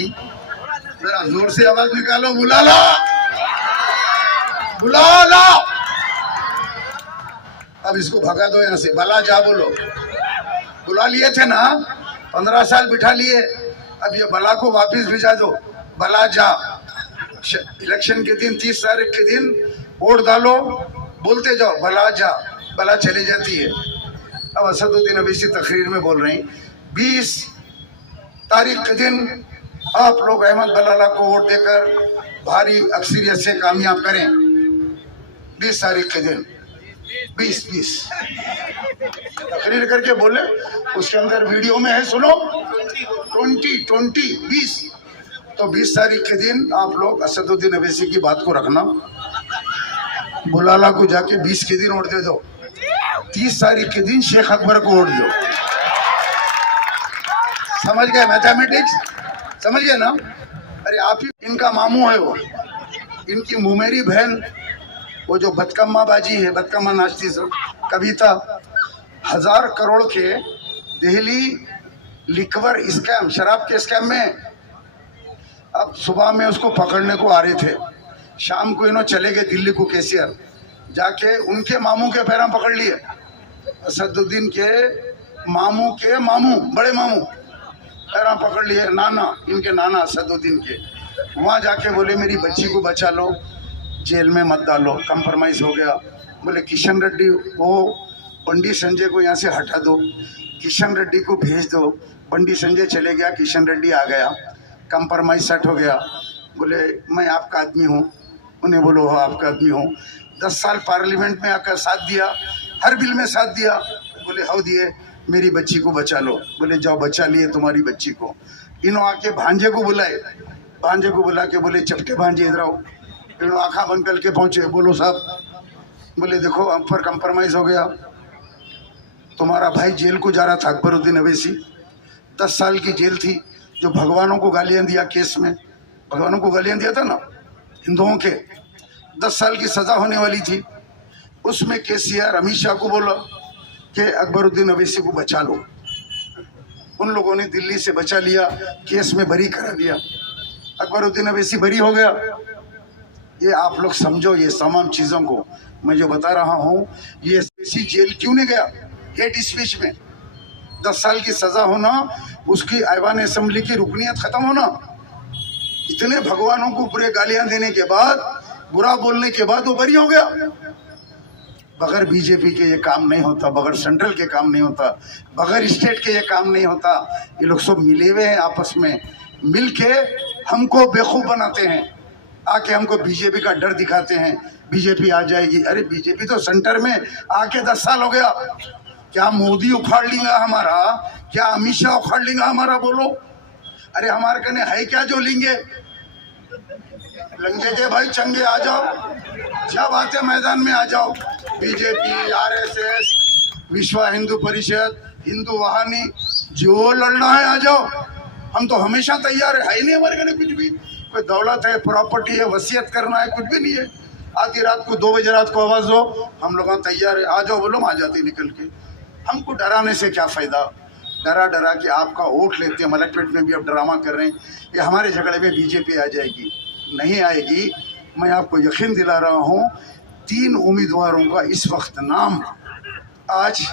नहीं, जरा जोर से आवाज निकालो, बुला लो, बुला लो। अब इसको भगा दो यहाँ से, भला जा बोलो। बुला लिए थे ना, 15 साल बिठा लिए, अब ये भला को वापस भिजा दो, भला जा। इलेक्शन के दिन 30 तारीख के दिन वोट डालो, बोलते जाओ भला जा, भला चली जाती है। अब असदुद्दीन अवैसी तकरीर में बोल रहे हैं 20 तारीख के दिन आप लोग अहमद बलाला को वोट देकर भारी अक्सरियत से कामयाब करें। 20 तारीख के दिन 20 तकरीर करके बोले, उसके अंदर वीडियो में है, सुनो, 20 तो 20 तारीख के दिन आप लोग असदुद्दीन अवैसी की बात को रखना, बुलाला को जाके 20 के दिन वोट दे दो, 30 तारीख के दिन शेख अकबर को वोट दो। समझ गए मैथमेटिक्स? समझ गए ना? अरे आप ही इनका मामू है, वो इनकी मुमेरी बहन, वो जो बदकम्मा बाजी है, बदकम्मा नाचती सब, कविता, 1000 करोड़ के दिल्ली लिकवर स्कैम, शराब के स्कैम में, अब सुबह में उसको पकड़ने को आ रहे थे, शाम को इन्हों चले गए दिल्ली को, केसीआर जाके उनके मामू के पैरों पकड़ लिए, असदुद्दीन के मामू के मामू, बड़े मामू पैरों पकड़ लिए, नाना, इनके नाना असदुद्दीन के। वहाँ जाके बोले मेरी बच्ची को बचा लो, जेल में मत डालो, कंप्रोमाइज़ हो गया। बोले किशन रेड्डी, वो बंडी संजय को यहाँ से हटा दो, किशन रेड्डी को भेज दो। बंडी संजय चले गया, किशन रेड्डी आ गया, कंप्रोमाइज सेट हो गया। बोले मैं आपका आदमी हूँ, उन्हें बोलो हाँ आपका आदमी हूँ। 10 साल पार्लियामेंट में आकर साथ दिया, हर बिल में साथ दिया। बोले हाउ दिए, मेरी बच्ची को बचा लो। बोले जाओ, बचा लिए तुम्हारी बच्ची को। इन्हों आके भांजे को बुलाए, भांजे को बुला के बोले चपटे भांजे इधर आओ। इन्हों आँखा बंद करके पहुँचे, बोलो साहब। बोले देखो हम पर कंप्रोमाइज़ हो गया, तुम्हारा भाई जेल को जा रहा था, अकबरुद्दीन अवैसी, 10 साल की जेल थी, जो भगवानों को गालियाँ दिया केस में, भगवानों को गालियाँ दिया था ना हिंदुओं के, 10 साल की सज़ा होने वाली थी। उसमें केसीआर अमित शाह को बोला कि अकबरुद्दीन अवैसी को बचा लो। उन लोगों ने दिल्ली से बचा लिया, केस में बरी करा दिया, अकबरुद्दीन अवैसी बरी हो गया। ये आप लोग समझो, ये तमाम चीज़ों को मैं जो बता रहा हूँ, ये अवैसी जेल क्यों नहीं गया? हेट स्पीच में 10 साल की सज़ा होना, उसकी ऐवान असेंबली की रुकनियत ख़त्म होना, इतने भगवानों को पूरे गालियाँ देने के बाद, बुरा बोलने के बाद वो बरी हो गया। बगैर बीजेपी के ये काम नहीं होता, बगैर सेंट्रल के काम नहीं होता, बगैर स्टेट के ये काम नहीं होता। ये लोग सब मिले हुए हैं, आपस में मिल के हमको बेवकूफ़ बनाते हैं, आके हमको बीजेपी का डर दिखाते हैं, बीजेपी आ जाएगी। अरे बीजेपी तो सेंटर में आके 10 साल हो गया, क्या मोदी उखाड़ लेगा हमारा? क्या अमित शाह उखाड़ लेगा हमारा? बोलो। अरे हमारे कने है क्या जो लेंगे? लंगे के भाई चंगे आ जाओ, जब आते मैदान में आ जाओ। बीजेपी, आरएसएस, विश्व हिंदू परिषद, हिंदू वाहिनी, जो लड़ना है आ जाओ, हम तो हमेशा तैयार है ही नहीं हमारे कने कुछ भी। कोई दौलत है, प्रॉपर्टी है, वसीयत करना है, कुछ भी नहीं है। आधी रात को 2 बजे रात को आवाज़ दो, हम लोग तैयार है, आ जाओ बोलो, हम आ जाते निकल के। हमको डराने से क्या फ़ायदा? डरा डरा के आपका वोट लेते हैं। मलकपेट में भी अब ड्रामा कर रहे हैं, ये हमारे झगड़े में बीजेपी आ जाएगी, नहीं आएगी। मैं आपको यकीन दिला रहा हूँ, 3 उम्मीदवारों का इस वक्त नाम आज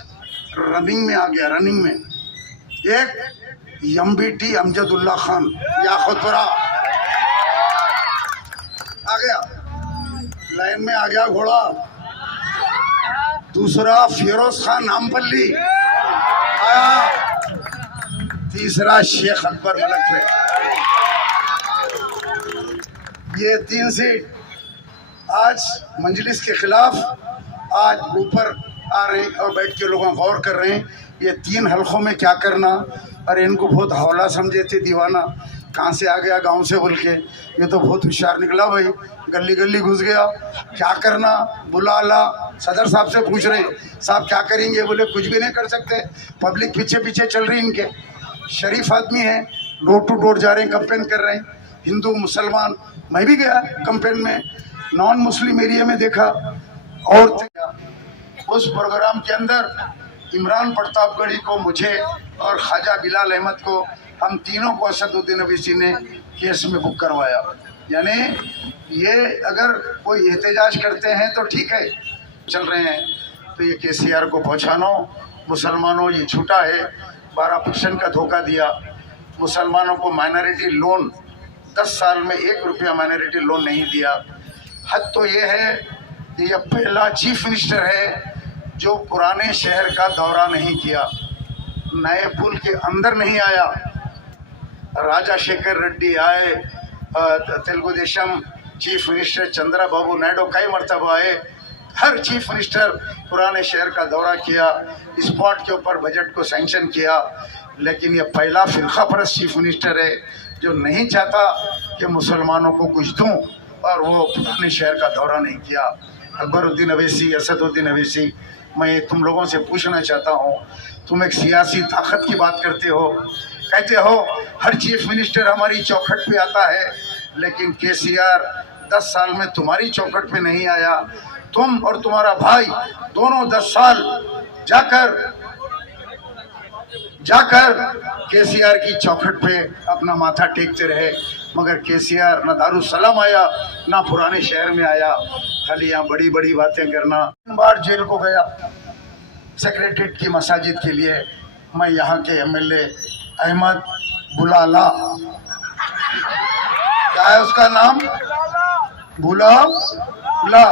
रनिंग में आ गया, रनिंग में। एक एमबीटी अमजदुल्ला खान, या खुदरा आ गया, लाइन में आ गया घोड़ा। दूसरा फिरोज खान नामपल्ली आया। तीसरा शेख अकबर मलकपेट। ये 3 सीट आज मजलिस के खिलाफ आज ऊपर आ रहे हैं और बैठ के लोग गौर कर रहे हैं, ये 3 हलकों में क्या करना। अरे इनको बहुत हौला समझे थे, दीवाना, कहाँ से आ गया गांव से बोल के। ये तो बहुत होशियार निकला भाई, गली गली घुस गया। क्या करना? बुला ला। सदर साहब से पूछ रहे हैं, साहब क्या करेंगे? बोले कुछ भी नहीं कर सकते, पब्लिक पीछे पीछे चल रही इनके। शरीफ आदमी है, डोर टू डोर जा रहे हैं, कंपेन कर रहे हैं, हिंदू मुसलमान। मैं भी गया कंपेन में, नॉन मुस्लिम एरिया में देखा। और उस प्रोग्राम के अंदर इमरान प्रतापगढ़ी को, मुझे और ख्वाजा बिलाल अहमद को हम तीनों को असदुद्दीन अवीसी ने केस में बुक करवाया। यानी ये अगर कोई एहतजाज करते हैं तो ठीक है, चल रहे हैं, तो ये केसीआर को पहुँचानो, मुसलमानों ये झूठा है, 12% का धोखा दिया, मुसलमानों को माइनॉरिटी लोन 10 साल में 1 रुपया माइनॉरिटी लोन नहीं दिया। हद तो ये है कि यह पहला चीफ मिनिस्टर है जो पुराने शहर का दौरा नहीं किया, नए पुल के अंदर नहीं आया। राजा शेखर रेड्डी आए, तेलुगु देशम चीफ मिनिस्टर चंद्रबाबू नायडू कई मरतबा आए, हर चीफ मिनिस्टर पुराने शहर का दौरा किया, स्पॉट के ऊपर बजट को सैंक्शन किया। लेकिन ये पहला फिरका परस्त चीफ मिनिस्टर है जो नहीं चाहता कि मुसलमानों को कुछ दूं, और वो पुराने शहर का दौरा नहीं किया। अकबरुद्दीन अवैसी, असदुद्दीन अवैसी, मैं तुम लोगों से पूछना चाहता हूँ, तुम एक सियासी ताकत की बात करते हो, कहते हो हर चीफ मिनिस्टर हमारी चौखट पे आता है, लेकिन केसीआर 10 साल में तुम्हारी चौखट पे नहीं आया। तुम और तुम्हारा भाई दोनों 10 साल जाकर केसीआर की चौखट पे अपना माथा टेकते रहे, मगर केसीआर न दारुसलाम आया ना पुराने शहर में आया, खाली यहाँ बड़ी बड़ी बातें करना। 3 बार जेल को गया सेक्रेटरीट की मसाजिद के लिए। मैं यहाँ के एमएलए अहमद बुलाला, क्या है उसका नाम, बुलाला,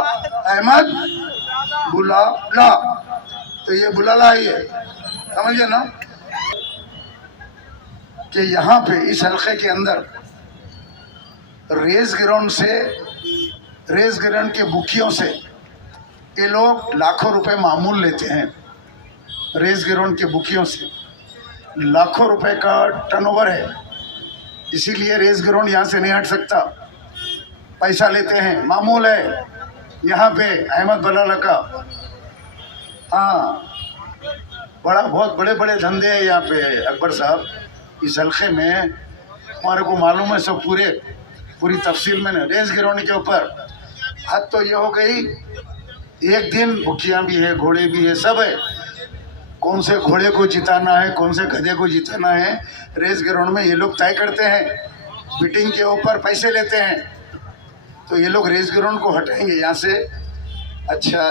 अहमद बुलाला, तो ये बुलाला ही है, समझिए ना, कि यहाँ पे इस हल्के के अंदर रेस ग्राउंड के बुकियों से ये लोग लाखों रुपए मामूल लेते हैं। रेस ग्राउंड के बुकियों से लाखों रुपए का टर्नओवर है, इसीलिए रेस ग्राउंड यहाँ से नहीं हट सकता, पैसा लेते हैं, मामूल है यहाँ पे अहमद बलाला का। हाँ, बहुत बड़े बड़े धंधे हैं यहाँ पे अकबर साहब, इस हल्के में हमारे को मालूम है सब, पूरी तफसील में रेस ग्राउंड के ऊपर। हद तो ये हो गई, एक दिन बुकियाँ भी है, घोड़े भी है, सब है, कौन से घोड़े को जिताना है, कौन से गधे को जिताना है, रेस ग्राउंड में ये लोग तय करते हैं, बीटिंग के ऊपर पैसे लेते हैं। तो ये लोग रेस ग्राउंड को हटाएंगे यहाँ से। अच्छा।